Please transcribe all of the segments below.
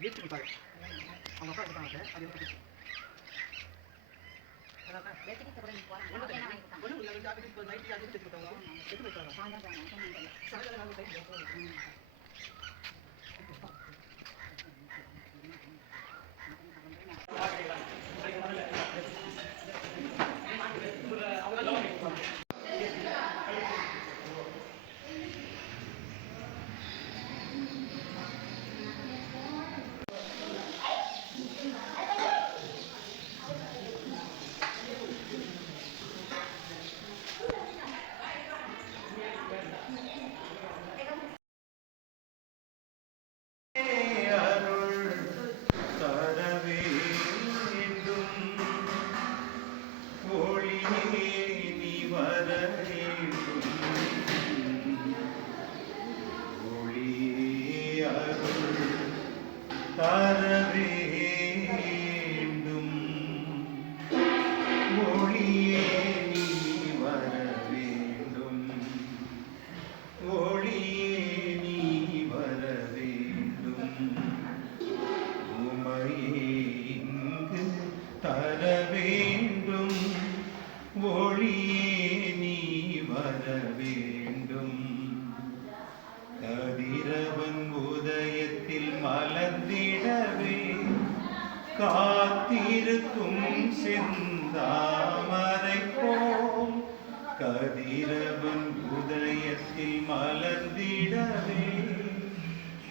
வீழ்ச்சி கொடுத்தாங்க அவங்க உட்கார கொடுத்தாங்க சார் அது எப்படி ஒன்றும் இல்லை நைட்டு அது கொடுத்தாங்க எடுத்து போயிட்டாங்க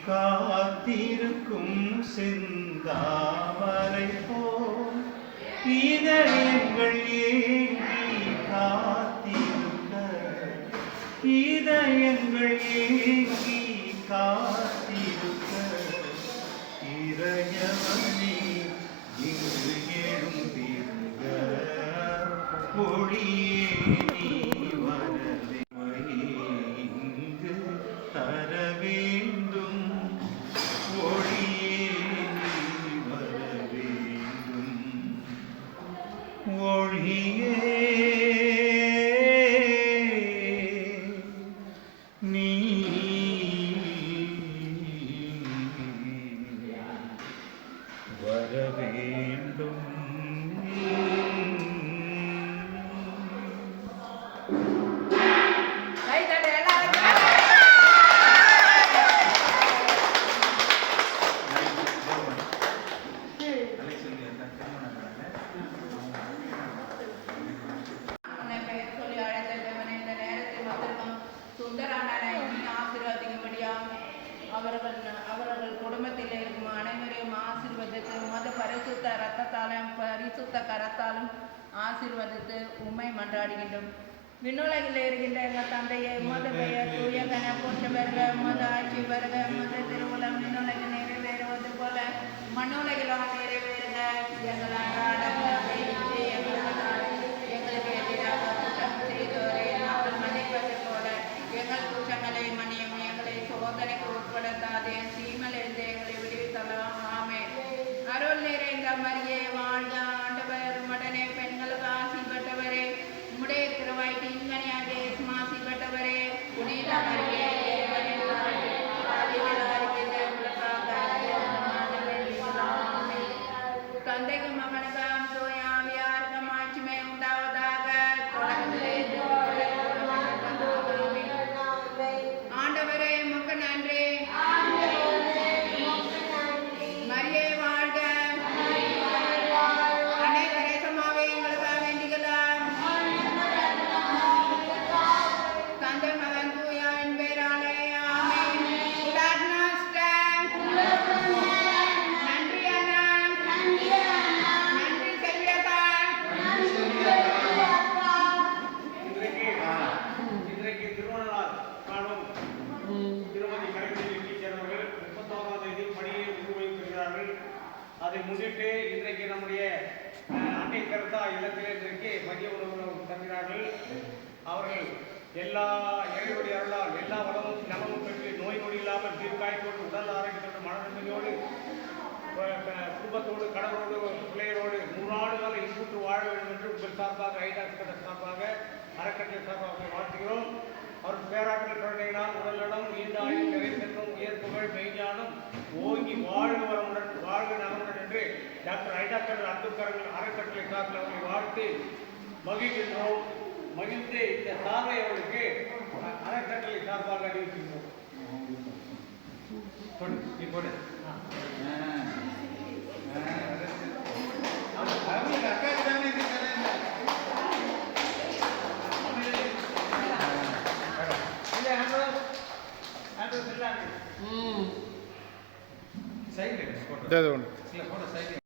காத்திருக்கும் செந்தாமரை போல் இதயங்கள் ஏங்கி காத்திருக்க இதயங்கள் ஏங்கி காத்திருக்க அவர்கள் எல்லா இறைவனுடைய அருளால் எல்லா வளமும் நலமும் பெற்று நோய் நொடி இல்லாமல் தீர்க்காயத்தோடு உடல் ஆரோக்கியத்தோடு மனநிலையோடு குடும்பத்தோடு கடவுளோடு பிள்ளையரோடு நூறாண்டு கால இன்புற்று வாழ வேண்டும் என்று உங்கள் சார்பாக ஐடாஸ் கட்ட சார்பாக அறக்கட்டளை சார்பாக வாழ்த்துகிறோம். அவர் பேராற்றல் கருணையினால் உடலிடம் ஈண்டாயும் நிறைவேற்றம் உயர் புகழ் மெய்ஞானம் ஓங்கி வாழ்க வரமுடன் வாழ்க நலமுடன் என்று டாக்டர் ஐடாக்கர் அப்துல் கரங்கள் அறக்கட்டளை சார்பில் அவரை வாழ்த்து மகிழ்கின்றோம். மகிழ்ந்து இந்த சார்பை அவளுக்கு அறக்கட்டளை சார்பாக அறிவிக்கின்றோம். நீ போடு. சைக்கிள் போட்டு இல்லை போட. சைக்கிள்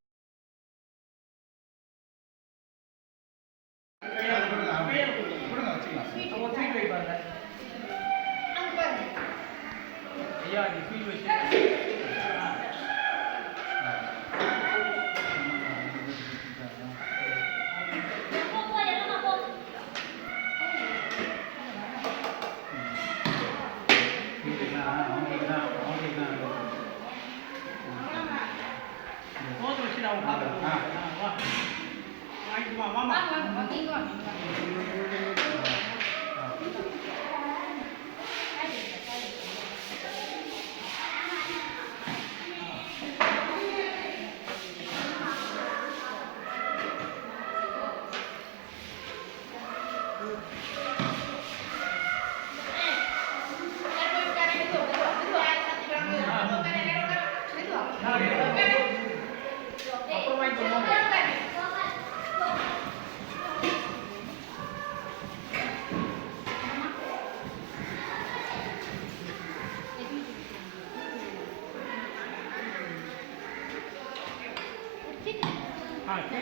妈妈。妈妈，给你多少钱？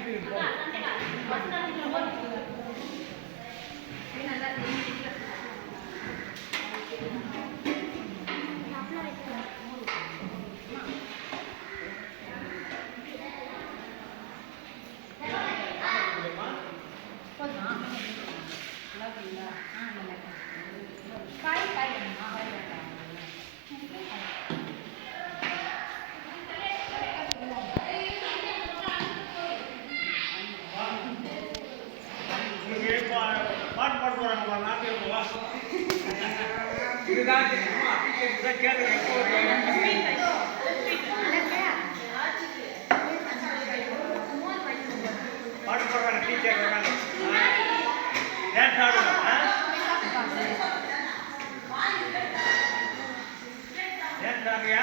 好的那这个我知道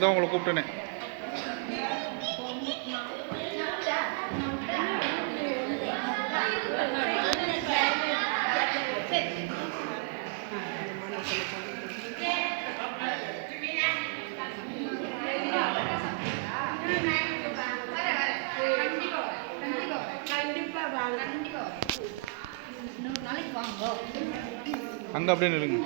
தான் உங்களை கூப்பிட்டேனே. அங்கே அப்படியே நில்லுங்க.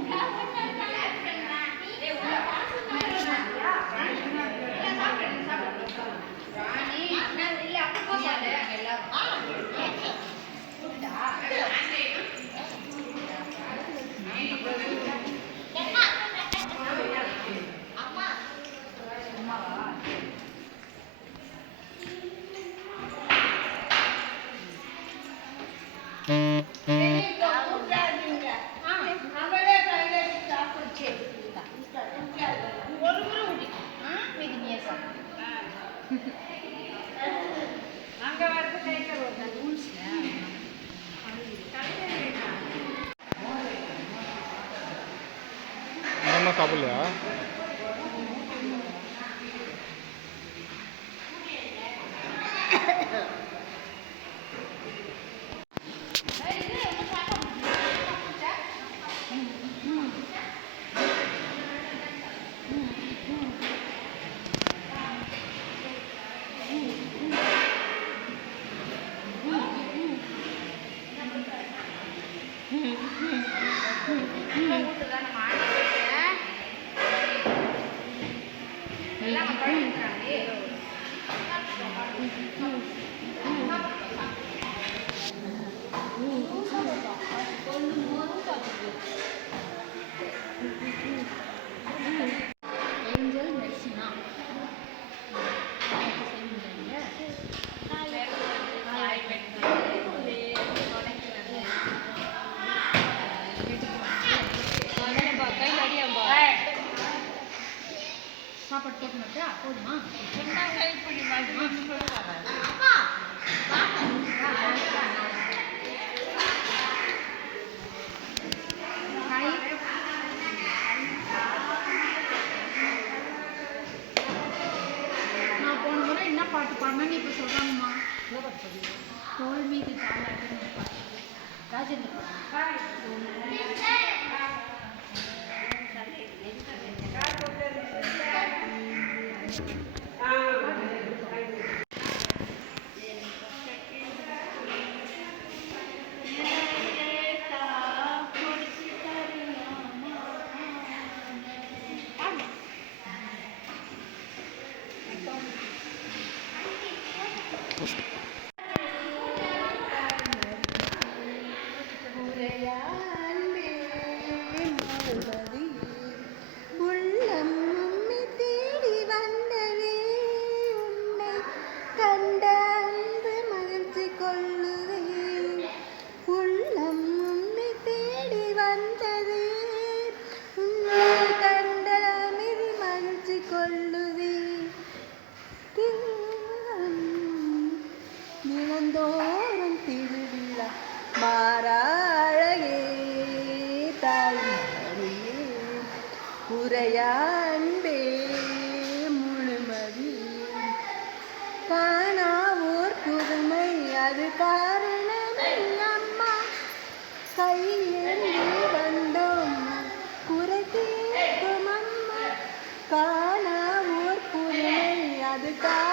அது காரணமே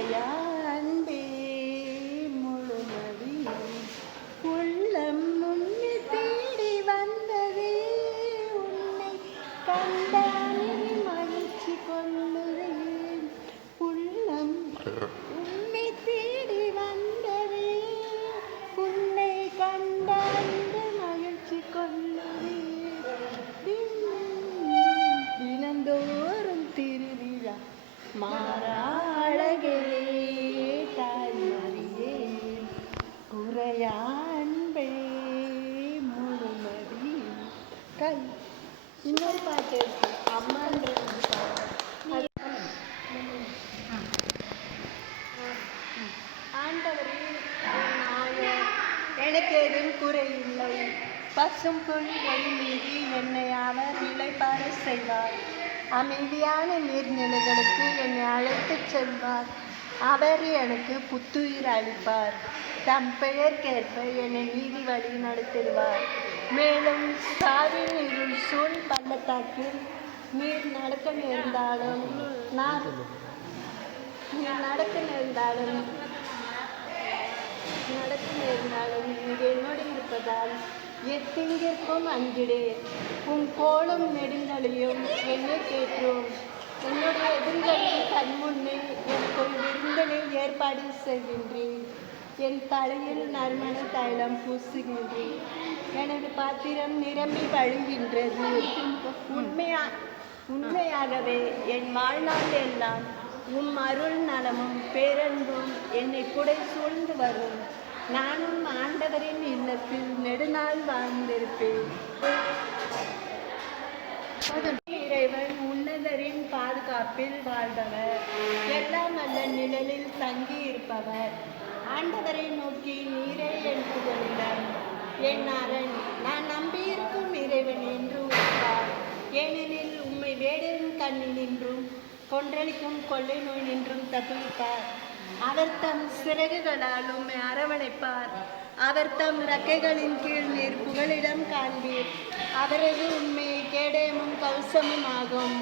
Leia. குறையா அன்பே முழுமதி கை. இன்னொரு பாட்டு இருக்கு. அம்மான்றது அது ஆண்டவரே நாயர், எனக்கு எதுவும் குறையில்லை. பசும் புல்வெளி மீது என்னை அவர் இளைப்பாற செய்வார் அமைதியான நீர்நிலைகளுக்கு என்னை அழைத்துச் செல்வார். அவர் எனக்கு புத்துயிர் அளிப்பார். தம் பெயர்க்கேற்ப என்னை நீதி வழி நடத்திடுவார் மேலும் சாவின் இருள் சூழ் பள்ளத்தாக்கில் நீர் நடக்க நேர்ந்தாலும் நான் நீர் நடக்க நேர்ந்தாலும் நடக்க நேர்ந்தாலும் இங்கே என்னோடு இருப்பதால் எத்திங்கிற்கும் அஞ்சிடேன் உன் கோலும் நெடுங்களையும் என்னை கேட்டோம் என்னுடைய விரும்பனில் ஏற்பாடு செய்கின்றேன். என் தலையில் நறுமண தைலம் பூசுகின்றேன் எனது பாத்திரம் நிரம்பி வழிகின்றது உண்மையா உண்மையாகவே என் வாழ்நாள் எல்லாம் உம் அருள் நலமும் பேரன்பும் என்னை குடை சூழ்ந்து வரும். நானும் ஆண்டவரின் இல்லத்தில் நெடுநாள் வாழ்ந்திருப்பேன். இறைவன் உன்னதரின் பாதுகாப்பில் வாழ்பவர். எல்லாம் அல்ல நிழலில் தங்கி இருப்பவர் ஆண்டவரை நோக்கி நீரே என்று கொண்டார் என் அரண் நான் நம்பியிருக்கும் இறைவன் என்று உரைப்பார் ஏனெனில் உம்மை வேடரின் கண்ணில் நின்றும் கொன்றளிக்கும் கொள்ளை நோய் நின்றும் தப்புவிப்பார் அவர் தம் சிறகுகளால் உம்மை அரவணைப்பார். அவர் தம் ரக்கைகளின் கீழ் நீர் புகலிடம் காண்பீர். அவரது உண்மை கேடயமும் கவசமும் ஆகும்.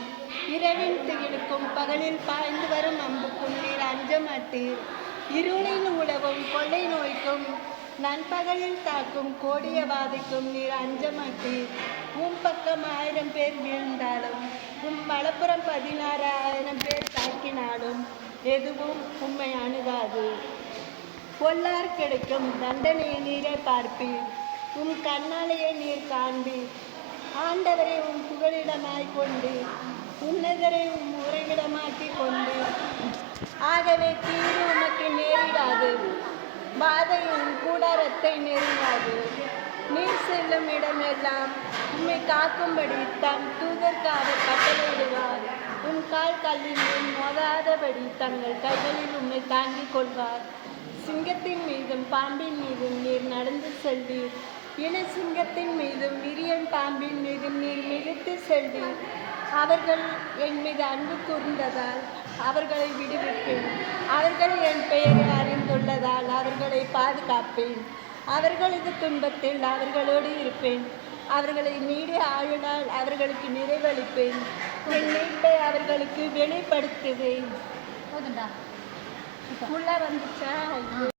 இரவின் திகிலுக்கும் பகலில் பாய்ந்து வரும் அம்புக்கும் நீர் அஞ்ச மாட்டீர் இருளில் உழவும் கொள்ளை நோய்க்கும் நண்பகலில் தாக்கும் கோடிய வாதைக்கும் நீர் அஞ்சமாட்டீர் உன் பக்கம் ஆயிரம் பேர் வீழ்ந்தாலும் உம் பதினாறு பதினாறாயிரம் பேர் தாக்கினாலும் எதுவும் உண்மை அணுகாது. பொல்லார் கிடைக்கும் தண்டனையை நீரே பார்ப்பீர். உன் கண்ணாலேயே நீர் காண்பீர். ஆண்டவரை உன் புகழிடமாய் கொண்டு உன்னதரை உம் உறைவிடமாக்கி கொண்டு. ஆகவே தீரு உமக்கு நேரிடாது. பாதை உன் கூடாரத்தை நெருங்காது. நீர் செல்லும் இடமெல்லாம் உம்மை காக்கும்படி தம் தூதர்க்கு அவர் கட்டளையிடுவார். உன் கால் கல்லில் மோதாதபடி தங்கள் கைகளில் உம்மை தாங்கிக் கொள்வார். சிங்கத்தின் மீதும் பாம்பின் மீதும் நீர் நடந்து செல்வீர். இன சிங்கத்தின் மீதும் விரியன் பாம்பின் மீதும் நீர் மிதித்து செல்வீர். அவர்கள் என் மீது அன்பு கூர்ந்ததால் அவர்களை விடுவிப்பேன். அவர்கள் என் பெயரை அறிந்துள்ளதால் அவர்களை பாதுகாப்பேன். அவர்களது துன்பத்தில் அவர்களோடு இருப்பேன். அவர்களை நீடிய ஆயுளால் அவர்களுக்கு நிறைவளிப்பேன். என் மீட்பை அவர்களுக்கு வெளிப்படுத்துவேன். போதும்டா உள்ள வந்துச்சா?